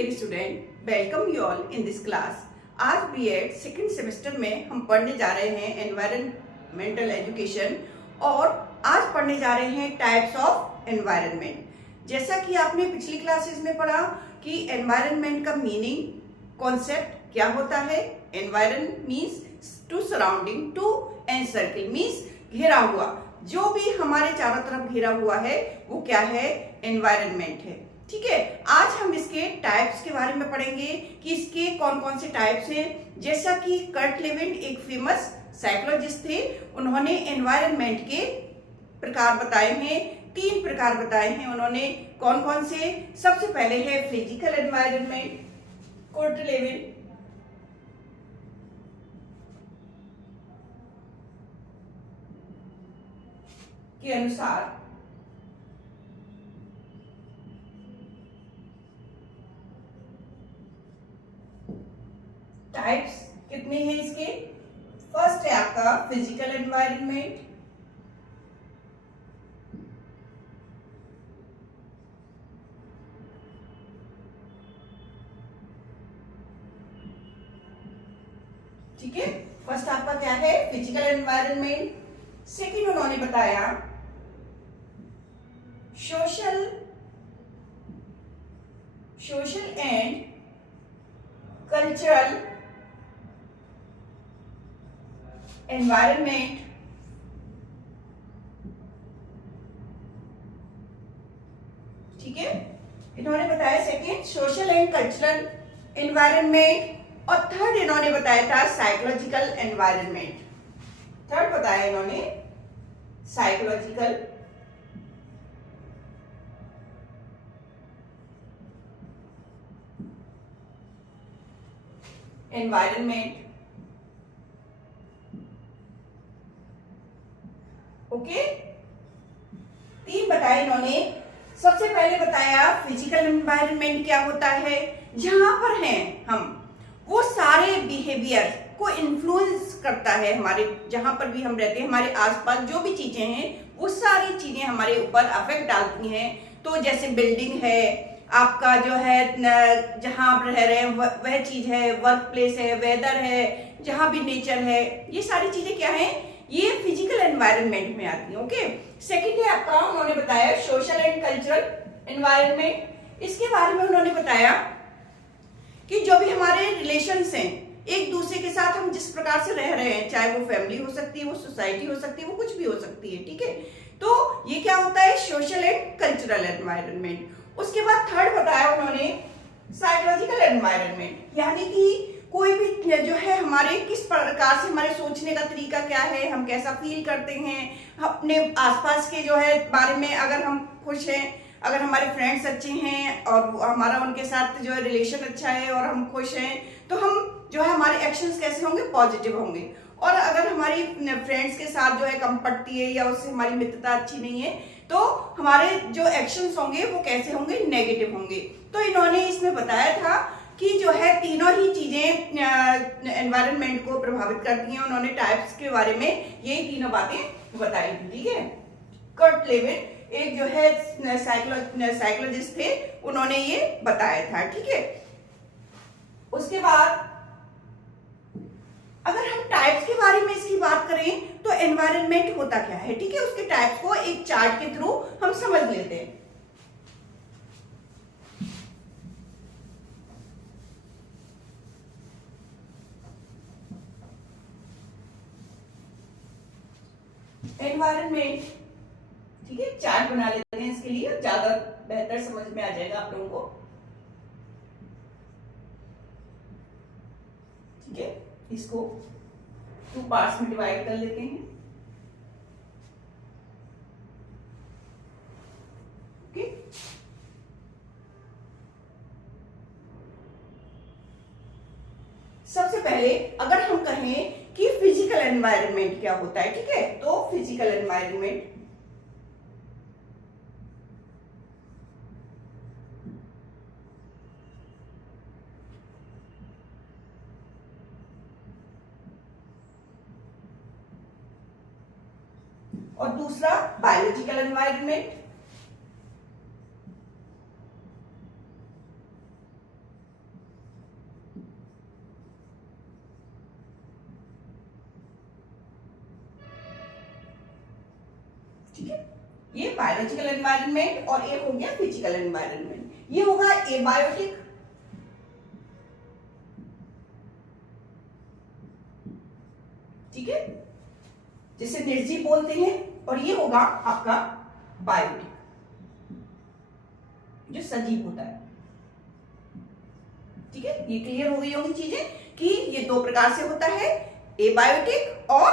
Dear student, welcome you all in this class. आज BEd second semester में हम पढ़ने जा रहे हैं एनवायरमेंटल एजुकेशन और आज पढ़ने जा रहे हैं टाइप्स ऑफ एनवायरनमेंट। जैसा कि आपने पिछली क्लासेस में पढ़ा कि एनवायरनमेंट का मीनिंग, कॉन्सेप्ट क्या होता है। Environ means to surrounding, to encircle means घेरा हुआ, जो भी हमारे चारों तरफ घिरा हुआ है वो क्या है, एनवायरनमेंट है। ठीक है, आज हम इसके टाइप्स के बारे में पढ़ेंगे कि इसके कौन कौन से टाइप्स हैं। जैसा कि कर्ट लेविन एक फेमस साइकोलॉजिस्ट थे, उन्होंने एनवायरनमेंट के प्रकार बताए हैं, 3 प्रकार बताए हैं उन्होंने। कौन कौन से? सबसे पहले है फिजिकल एनवायरनमेंट। कर्ट लेविन के अनुसार टाइप्स कितने हैं इसके? फर्स्ट है आपका फिजिकल एनवायरनमेंट, ठीक है। फर्स्ट आपका क्या है, फिजिकल एनवायरनमेंट। सेकंड उन्होंने बताया सोशल एंड कल्चरल एनवायरनमेंट। ठीक है, इन्होंने बताया second social and cultural environment और थर्ड इन्होंने बताया था साइकोलॉजिकल एनवायरनमेंट। थर्ड बताया इन्होंने साइकोलॉजिकल एनवायरनमेंट। ओके, 3 बताए इन्होंने। सबसे पहले बताया फिजिकल एनवायरनमेंट क्या होता है, जहां पर हैं हम, वो सारे बिहेवियर को इन्फ्लुएंस करता है हमारे, जहां पर भी हम रहते हैं, हमारे आसपास जो भी चीजें हैं वो सारी चीजें हमारे ऊपर अफेक्ट डालती हैं। तो जैसे बिल्डिंग है, आपका जो है जहां आप रह रहे हैं वह चीज है, वर्क प्लेस है, वेदर है, जहां भी नेचर है, ये सारी चीजें क्या है, ये फिजिकल एनवायरनमेंट में आती है। ओके, सेकंड है आपका उन्होंने बताया सोशल एंड कल्चरल एनवायरनमेंट। इसके बारे में उन्होंने बताया कि जो भी हमारे रिलेशंस हैं एक दूसरे के साथ, हम जिस प्रकार से रह रहे हैं, चाहे वो फैमिली हो सकती है, वो सोसाइटी हो सकती है, वो कुछ भी हो सकती है। ठीक है, तो ये क्या होता है, सोशल एंड कल्चरल एनवायरनमेंट। उसके बाद थर्ड बताया उन्होंने साइकोलॉजिकल एनवायरनमेंट, यानी कि कोई भी जो है हमारे किस प्रकार से, हमारे सोचने का तरीका क्या है, हम कैसा फील करते हैं अपने आसपास के जो है बारे में। अगर हम खुश हैं, अगर हमारे फ्रेंड्स अच्छे हैं और हमारा उनके साथ जो है रिलेशन अच्छा है और हम खुश हैं, तो हम जो है हमारे एक्शंस कैसे होंगे, पॉजिटिव होंगे। और अगर हमारी फ्रेंड्स के साथ जो है कम पड़ती है या उससे हमारी मित्रता अच्छी नहीं है, तो हमारे जो एक्शंस होंगे वो कैसे होंगे, नेगेटिव होंगे। तो इन्होंने इसमें बताया था कि जो है तीनों ही चीजें एनवायरनमेंट को प्रभावित करती हैं। उन्होंने टाइप्स के बारे में यही तीनों बातें बताई थी। ठीक है, कर्ट लेविन एक जो है साइकोलॉजिस्ट थे, उन्होंने ये बताया था। ठीक है, उसके बाद अगर हम टाइप्स के बारे में इसकी बात करें तो एनवायरनमेंट होता क्या है। ठीक है, उसके टाइप्स को एक चार्ट के थ्रू हम समझ लेते हैं। एनवायरनमेंट, ठीक है, चार्ट बना लेते हैं इसके लिए, ज्यादा बेहतर समझ में आ जाएगा आप लोगों को। ठीक है, इसको 2 पार्ट्स में डिवाइड कर लेते हैं। ओके, सबसे पहले अगर हम कहें कि फिजिकल एनवायरनमेंट क्या होता है, ठीक है, तो फिजिकल एनवायरनमेंट और दूसरा बायोलॉजिकल एनवायरनमेंट। ठीक है, ये बायोलॉजिकल एनवायरनमेंट और एक हो गया फिजिकल एनवायरनमेंट। ये होगा एबायोटिक, ठीक है, जिसे निर्जीव बोलते हैं, और ये होगा आपका बायोटिक, जो सजीव होता है। ठीक है, ये क्लियर हो गई होंगी चीजें कि ये दो प्रकार से होता है, एबायोटिक और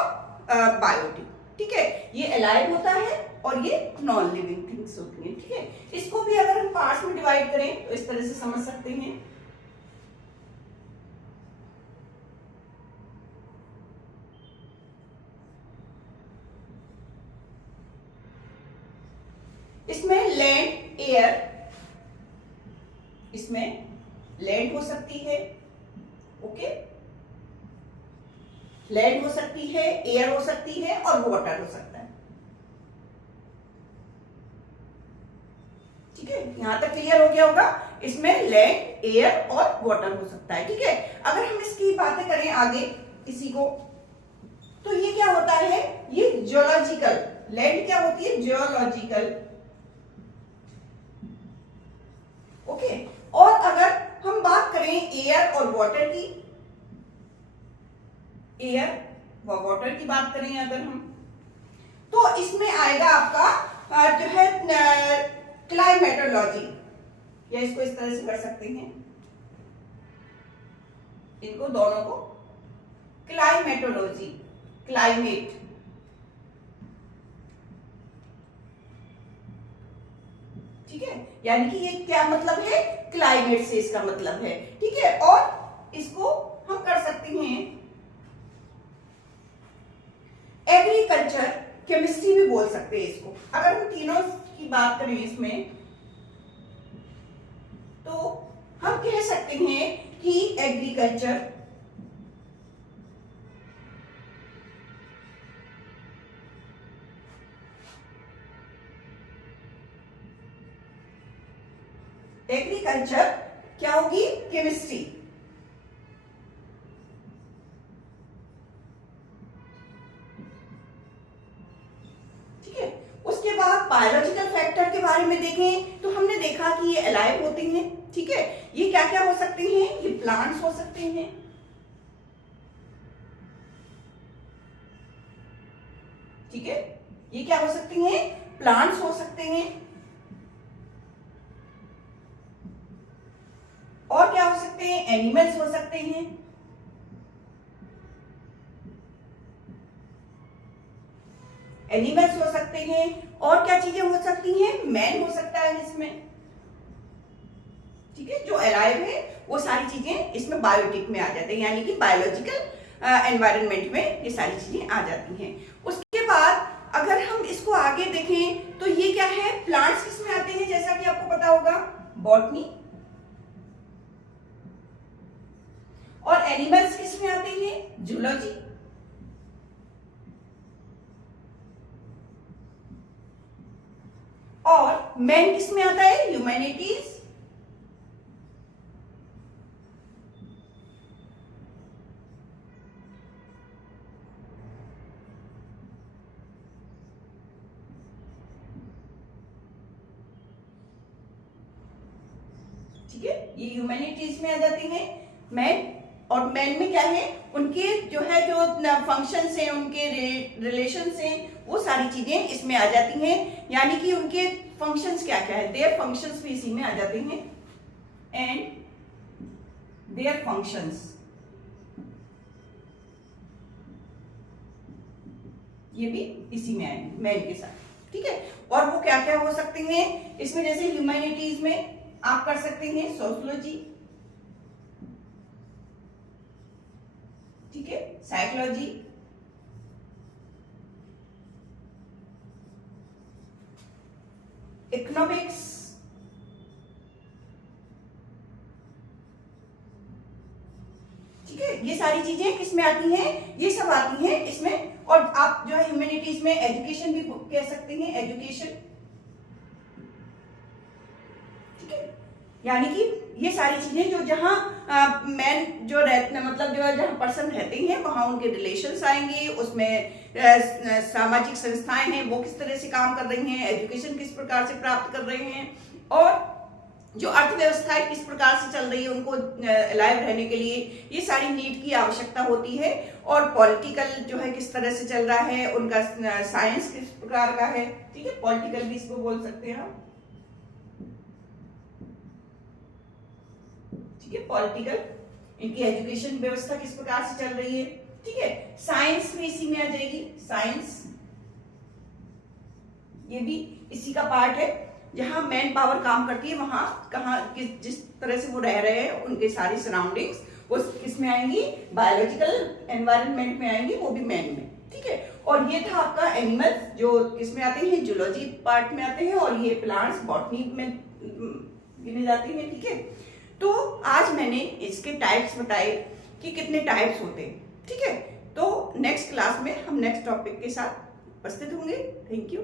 बायोटिक। ठीक है, ये अलाइव होता है और ये नॉन लिविंग थिंग्स होती हैं। ठीक है, इसको भी अगर हम पार्ट्स में डिवाइड करें तो इस तरह से समझ सकते हैं। इसमें लैंड, एयर, इसमें लैंड हो सकती है, ओके, लैंड हो सकती है, एयर हो सकती है और वाटर हो सकता है। ठीक है, यहां तक क्लियर हो गया होगा। इसमें लैंड, एयर और वाटर हो सकता है। ठीक है, अगर हम इसकी बातें करें आगे इसी को, तो ये क्या होता है, ये जियोलॉजिकल, लैंड क्या होती है, जियोलॉजिकल, ओके। और अगर हम बात करें एयर और वाटर की, एयर व वाटर की बात करें अगर हम, तो इसमें आएगा आपका जो है क्लाइमेटोलॉजी, या इसको इस तरह से कर सकते हैं, इनको दोनों को क्लाइमेटोलॉजी, क्लाइमेट, ठीक है, यानी कि ये क्या मतलब है, क्लाइमेट से इसका मतलब है। ठीक है, और इसको हम कर सकते हैं एग्रीकल्चर, केमिस्ट्री भी बोल सकते हैं इसको। अगर हम तीनों की बात करें इसमें, तो हम कह सकते हैं कि एग्रीकल्चर, एग्रीकल्चर क्या होगी, केमिस्ट्री, ठीक है। उसके बाद बायोलॉजिकल फैक्टर के बारे में देखें तो हमने देखा कि ये अलाइव होते हैं। ठीक है, ये क्या क्या हो सकते हैं, ये प्लांट्स हो सकते हैं, ठीक है, ये क्या हो सकती हैं, प्लांट्स हो सकते हैं, और क्या हो सकते हैं, एनिमल्स हो सकते हैं, एनिमल्स हो सकते हैं, और क्या चीजें हो सकती हैं, मैन हो सकता है इसमें। ठीक है, जो अलाइव है वो सारी चीजें इसमें बायोटिक में आ जाते हैं, यानी कि बायोलॉजिकल एनवायरनमेंट में ये सारी चीजें आ जाती हैं। उसके बाद अगर हम इसको आगे देखें तो ये क्या है, प्लांट्स किसमें आते हैं, जैसा कि आपको पता होगा, बॉटनी, और एनिमल्स किसमें आते हैं, जूलॉजी, और मैन किसमें आता है, ह्यूमैनिटीज, ठीक है, ये ह्यूमैनिटीज में आ जाती हैं मैन। और मैन में क्या है, उनके जो है जो फंक्शंस हैं, उनके रिलेशंस हैं, वो सारी चीजें इसमें आ जाती हैं, यानी कि उनके फंक्शंस क्या क्या है, देयर फंक्शंस भी इसी में आ जाते हैं, एंड देयर फंक्शंस, ये भी इसी में आएंगे मैन के साथ। ठीक है, और वो क्या क्या हो सकते हैं इसमें, जैसे ह्यूमैनिटीज में आप कर सकते हैं सोशियोलॉजी, ठीक है, साइकोलॉजी, इकोनॉमिक्स, ठीक है, ये सारी चीजें किसमें आती हैं, ये सब आती हैं इसमें। और आप जो है ह्यूमैनिटीज में एजुकेशन भी कह सकते हैं, एजुकेशन, ठीक है, यानी कि ये सारी चीजें जो जहाँ मैन जो रहते मतलब जो जहाँ पर्सन रहते हैं वहाँ उनके रिलेशंस आएंगे, उसमें सामाजिक संस्थाएं हैं वो किस तरह से काम कर रही हैं, एजुकेशन किस प्रकार से प्राप्त कर रहे हैं, और जो अर्थव्यवस्था है किस प्रकार से चल रही है उनको अलाइव रहने के लिए, ये सारी नीड की आवश्यकता होती है। और पॉलिटिकल जो है किस तरह से चल रहा है, उनका साइंस किस प्रकार का है, ठीक है, पॉलिटिकल भी इसको बोल सकते हैं हम, ठीक है, पॉलिटिकल, इनकी एजुकेशन व्यवस्था किस प्रकार से चल रही है, ठीक है। साइंस भी इसी में आ जाएगी, साइंस ये भी इसी का पार्ट है, जहां मैन पावर काम करती है वहां कहाँ जिस तरह से वो रह रहे हैं उनके सारी सराउंडिंग्स वो किस में आएंगी, बायोलॉजिकल एनवायरनमेंट में आएंगी, वो भी मैन में, ठीक है। और ये था आपका एनिमल जो किस में आते हैं, जूलॉजी पार्ट में आते हैं, और ये प्लांट्स बॉटनी में गिने जाते हैं, ठीक है। तो आज मैंने इसके टाइप्स बताए कि कितने टाइप्स होते हैं, ठीक है। तो नेक्स्ट क्लास में हम नेक्स्ट टॉपिक के साथ उपस्थित होंगे। Thank you.